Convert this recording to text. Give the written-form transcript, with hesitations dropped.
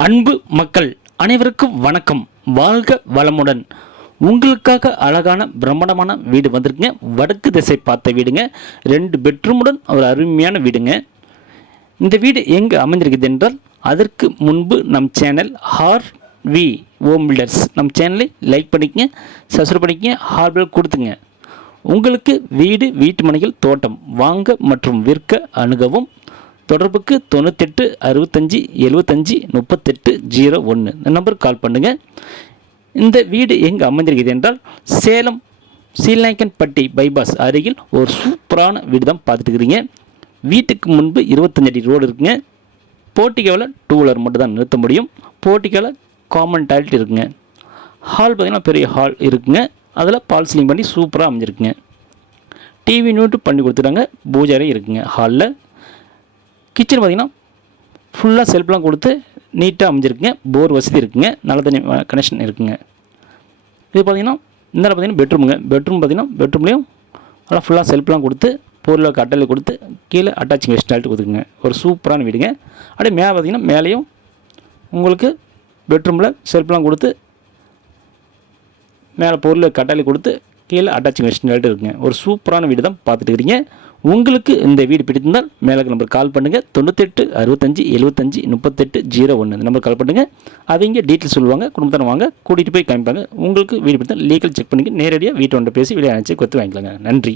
அன்பு மக்கள் அனைவருக்கும் வணக்கம். வாழ்க வளமுடன். உங்களுக்காக அழகான பிரம்மாண்டமான வீடு வந்திருக்குங்க. வடக்கு திசை பார்த்த வீடுங்க. 2 பெட்ரூமுடன் ஒரு அருமையான வீடுங்க. இந்த வீடு எங்கே அமைந்திருக்குது என்றால், அதற்கு முன்பு நம் சேனல் ஆர்வி ஹோம் பில்டர்ஸ் நம் சேனலை லைக் பண்ணிக்கங்க, சப்ஸ்கிரைப் பண்ணிக்கங்க, ஹார்பில் கொடுத்துங்க. உங்களுக்கு வீடு, வீட்டு மனைகள், தோட்டம் வாங்க மற்றும் விற்க அணுகவும். தொடர்புக்கு 98 65 75 38 01 இந்த நம்பருக்கு கால் பண்ணுங்கள். இந்த வீடு எங்கே அமைந்திருக்கிறது என்றால், சேலம் சீலநாயக்கன்பட்டி பைபாஸ் அருகில் ஒரு சூப்பரான வீடு தான் பார்த்துட்டு இருக்கிறீங்க. வீட்டுக்கு முன்பு 25 அடி ரோடு இருக்குங்க. போர்ட்டிகோவில் 2 வீலர் மட்டும் தான் நிறுத்த முடியும். போர்ட்டிகோவில் காமன் டாய்லெட் இருக்குங்க. ஹால் பார்த்திங்கன்னா பெரிய ஹால் இருக்குங்க. அதில் பால் சீலிங் பண்ணி சூப்பராக அமைஞ்சிருக்குங்க. டிவி யூனிட் பண்ணி கொடுத்துட்டாங்க. பூஜை அறை இருக்குங்க. ஹாலில் கிச்சன் பார்த்திங்கன்னா ஃபுல்லாக செல்ஃப்லாம் கொடுத்து நீட்டாக அமைஞ்சிருக்குங்க. போர் வசதி இருக்குங்க. நல்ல தண்ணி கனெக்ஷன் இருக்குங்க. இது பார்த்திங்கன்னா இந்த பார்த்திங்கன்னா பெட்ரூமுங்க. பெட்ரூம்லேயும் நல்லா ஃபுல்லாக செல்ஃப்லாம் கொடுத்து பொருள் கட்டளை கொடுத்து கீழே அட்டாச்சிங் வெஸ்ட் டாய்லெட் கொடுத்துக்குங்க. ஒரு சூப்பரான வீடுங்க. அப்படியே மேலே பார்த்திங்கன்னா மேலேயும் உங்களுக்கு பெட்ரூமில் செல்ஃப்லாம் கொடுத்து மேலே பொருள் கட்டளை கொடுத்து கீழே அட்டாச்சிங் வெஸ்ட் டாய்லெட் இருக்குங்க. ஒரு சூப்பரான வீடு தான் பார்த்துட்டு இருக்கிறீங்க. உங்களுக்கு இந்த வீடு பிடித்திருந்தால் மேலே நம்பர் கால் பண்ணுங்கள். 98 65 75 38 01 இந்த நம்பர் கால் பண்ணுங்கள். அவங்க டீட்டெயில் சொல்லுவாங்க. குடும்பத்தான வாங்க, கூட்டிகிட்டு போய் காமிப்பாங்க. உங்களுக்கு வீடு பிடித்தால் லீகல் செக் பண்ணிக்க நேரடியாக வீட்டை வந்து பேசி வீடு அணைச்சி கொத்து வாங்கிக்கலாங்க. நன்றி.